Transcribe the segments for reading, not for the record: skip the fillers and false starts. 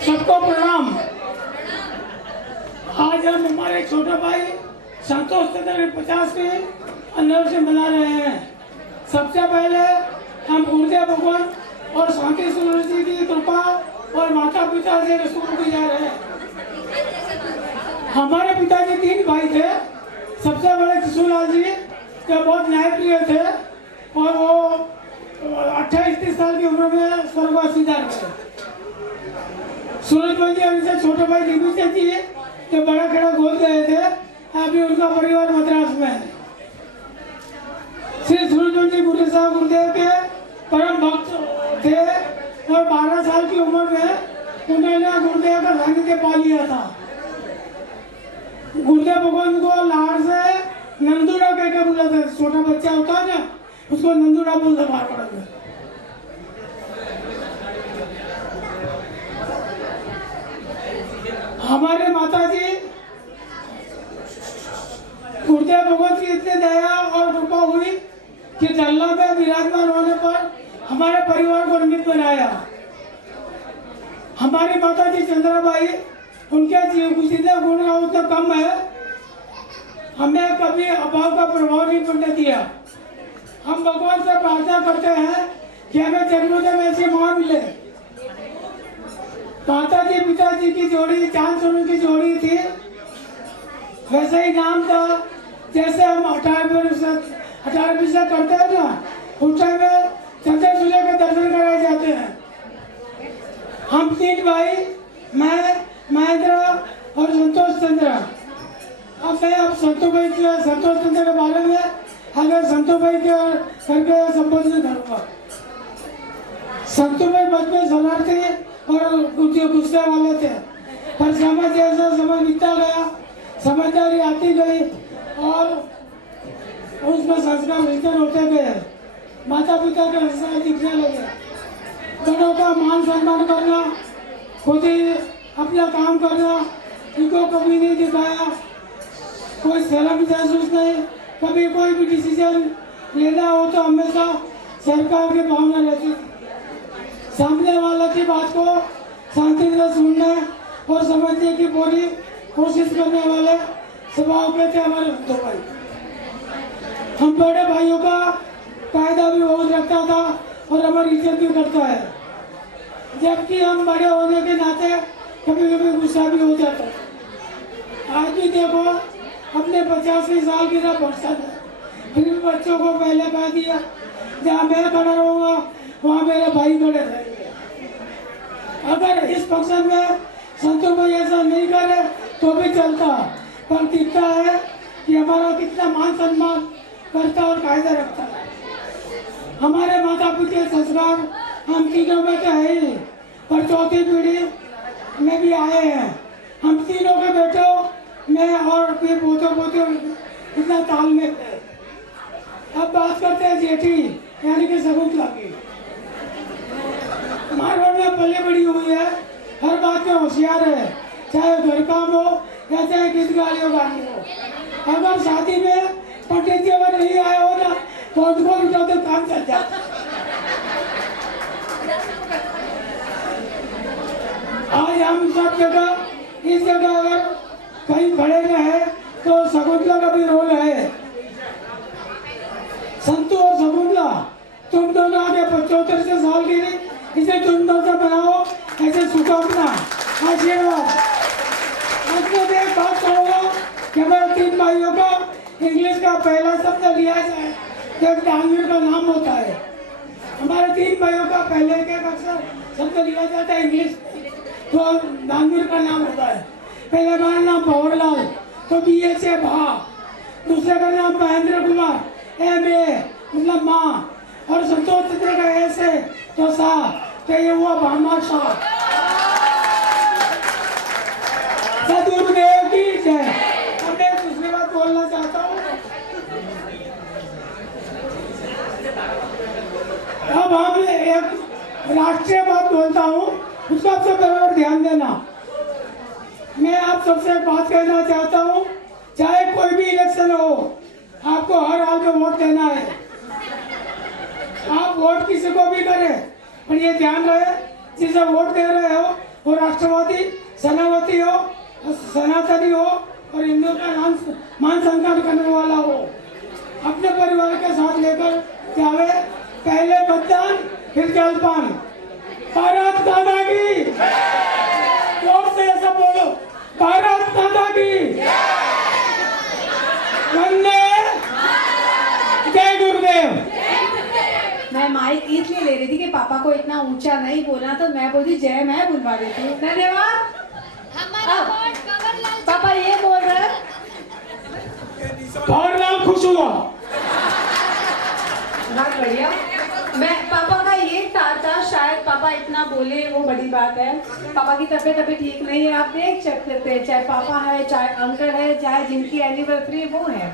सबको प्रणाम। आज हम हमारे छोटे भाई संतोष चंद्र के 50वीं एनिवर्सरी मना रहे हैं। सबसे पहले हम गुरुदेव भगवान और शांति सुंदर जी की कृपा और माता पिता से शुक्रगुजार हैं। हमारे पिताजी 3 भाई थे। सबसे बड़े किशोरलाल जी जो बहुत न्यायप्रिय थे और वो 28-30 साल की उम्र में स्वर्गवासी हो गए। सूरजमल जी और इनसे छोटे भाई दिग्विजय जी जो बड़ा खड़ा गोद गए थे, अभी उनका परिवार मद्रास में है। श्री सूरजमल जी गुरुदेव के परम भक्त थे और 12 साल की उम्र में उन्होंने गुरुदेव का सानिध्य पा लिया था। गुरुदेव भगवान को लाड़ से नंदूड़ा कह के बोला था। छोटा बच्चा होता है ना, उसको नंदूड़ा बोलते बाहर पड़ा था। हमारे माता जी गुरुदेव भगवान की इतनी दया और कृपा हुई कि डल्ला में विराजमान होने पर हमारे परिवार को निमित्त बनाया। हमारी माता जी चंद्राबाई, उनके जीव कुशीले गुण का उतना कम है, हमें कभी अभाव का प्रभाव नहीं पड़ने दिया। हम भगवान से प्रार्थना करते हैं कि हमें जन्मों में ऐसी मां मिले। माता जी पिताजी की जोड़ी चांद सोने की जोड़ी थी, वैसे ही नाम था। जैसे हम 18 करते हैं ना, उस टाइम में चंद्र सूर्य के दर्शन कराए जाते हैं। हम 3 भाई, मैं, महेंद्र और संतोष चंद्र। अब मैं संतोष चंद्र के बारे में अगर संतोष भाई के करके संबोधित करूँगा। संतोष भाई बचपन शरारती और गुस्से वाले थे, पर समय जैसा समय बीतता गया, समझदारी आती गई और उसमें संस्कार विकसित होते गए। माता पिता के संस्कार दिखने लगे। बड़ों का मान सम्मान करना, खुद ही अपना काम करना, इनको कभी नहीं दिखाया। कोई शर्म महसूस नहीं। कभी कोई भी डिसीजन लेना हो तो हमेशा सरकार की भावना रहती थी। सामने वाले की बात को शांति से सुनने और समझने की पूरी कोशिश करने वाले स्वभाव के थे हमारे दो भाई। हम बड़े भाइयों का कायदा भी बहुत रखता था और हमारी इज्जत भी करता है, जबकि हम बड़े होने के नाते कभी कभी गुस्सा भी हो जाता है। आज भी देखो, अपने 85 साल की ना फंक्शन है, फिर भी बच्चों को पहले कह दिया जहाँ मैं खड़ा रहूँगा वहाँ मेरे भाई खड़े रहेंगे। अगर इस फंक्शन में संतोष भाई ऐसा नहीं करे तो भी चलता, पर दिखता है कि हमारा कितना मान सम्मान करता और कायदा रखता है। हमारे माता पिता के संस्कार हम तीनों में तो है ही, पर चौथी पीढ़ी में भी आए हैं। हम तीनों के बेटों में और फिर पोते इतना तालमेल है। अब बात करते हैं जेठी यानी कि शकुंतला की। मारवाड़ में पले बड़ी हुई है, हर बात में होशियार है, चाहे घर काम हो या चाहे गीत गालियों गानी हो। अगर शादी में पंडित जी अगर नहीं आए हो ना तो उनको उठा तो काम चल जाता। आज हम सब जगह इस जगह अगर कहीं खड़े में है तो शकुंतला का भी रोल है। संतु और शकुंतला, तुम दोनों आगे 75 साल की नहीं, इसे तुम दोनों बनाओ ऐसे शुभकामना आशीर्वाद। अंत में एक बात कहूँगा कि हमारे 3 भाइयों का इंग्लिश का पहला शब्द लिया जाए, जब दानवीर का नाम होता है। हमारे 3 भाइयों का पहले के अक्सर शब्द लिया जाता है इंग्लिश, तो दानवीर का नाम होता है। पहले हमारा नाम भंवरलाल तो BA से भा, दूसरे का नाम महेंद्र कुमार MA मतलब माँ, और संतोष चंद्र का A से तो सा, तो ये हुआ भामा शाह। सदगुरुदेव की जय। अब मैं दूसरी बात बोलना चाहता हूँ। अब हम एक राष्ट्रीय बात बोलता हूँ, उसका सबसे बराबर ध्यान देना। मैं आप सबसे एक बात कहना चाहता हूँ, चाहे कोई भी इलेक्शन हो, आपको हर हाल में वोट देना है। आप वोट किसी को भी करें, पर ये ध्यान रहे जिसे वोट दे रहे हो वो राष्ट्रवादी, सनातनी हो और हिंदुओं का मान सम्मान करने वाला हो, अपने परिवार के साथ लेकर जावे। पहले मतदान फिर जलपान। भारत माता की जोर से ऐसा बोलो, भारत माता की वंदे, जय गुरुदेव। मैं माइक इसलिए ले रही थी कि पापा को इतना ऊंचा नहीं बोलना, तो मैं बोली जय मैं बुलवा देती हूँ। धन्यवाद। पापा ये बोल रहे हैं, भवरलाल खुश हुआ। बहुत बढ़िया। मैं पापा का ये तार था, शायद पापा इतना बोले वो बड़ी बात है। पापा की तबीयत अभी ठीक नहीं है, आप देख सकते हैं, चाहे पापा है, चाहे अंकल है, चाहे जिनकी एनिवर्सरी वो है,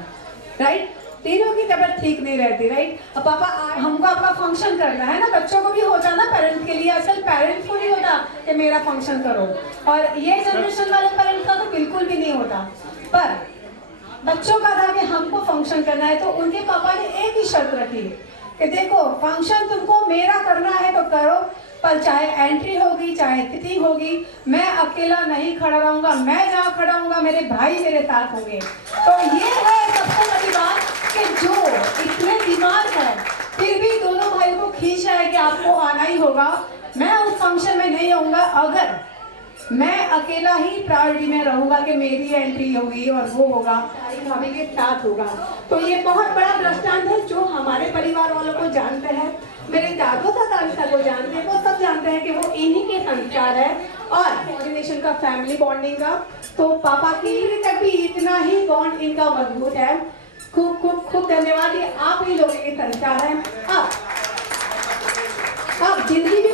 राइट। तीनों की तबीयत ठीक नहीं रहती, राइट। अब पापा हमको आपका फंक्शन करना है ना, बच्चों को भी होता ना पेरेंट्स के लिए, असल पेरेंट्स को नहीं होता कि मेरा फंक्शन करो, और ये जनरेशन वाले पेरेंट्स का तो बिल्कुल भी नहीं होता। पर बच्चों का था कि हमको फंक्शन करना है, तो उनके पापा ने एक ही शर्त रखी कि देखो फंक्शन तुमको मेरा करना है तो करो, पर चाहे एंट्री होगी चाहे तिथि होगी, मैं अकेला नहीं खड़ा रहूंगा, मैं जहाँ खड़ा हूँगा मेरे भाई मेरे साथ होंगे। तो ये है सबसे बड़ी बात कि जो इतने बीमार है फिर भी दोनों भाई को खींच है कि आपको आना ही होगा। मैं उस फंक्शन में नहीं आऊंगा अगर मैं अकेला ही प्रायोरिटी में रहूंगा कि मेरी एंट्री होगी और वो होगा भाभी के साथ होगा। तो ये बहुत बड़ा दृष्टांत है जो हमारे परिवार वालों को जानते हैं, मेरे दादू दादा को जानते हैं, वो सब जानते हैं कि वो इन्हीं के संस्कार है और कोऑर्डिनेशन का, फैमिली बॉन्डिंग का। तो पापा की तक भी इतना ही बॉन्ड इनका मजबूत है। खूब खूब खूब धन्यवाद, ये आप ही लोगों के संस्कार है। अब जिंदगी भी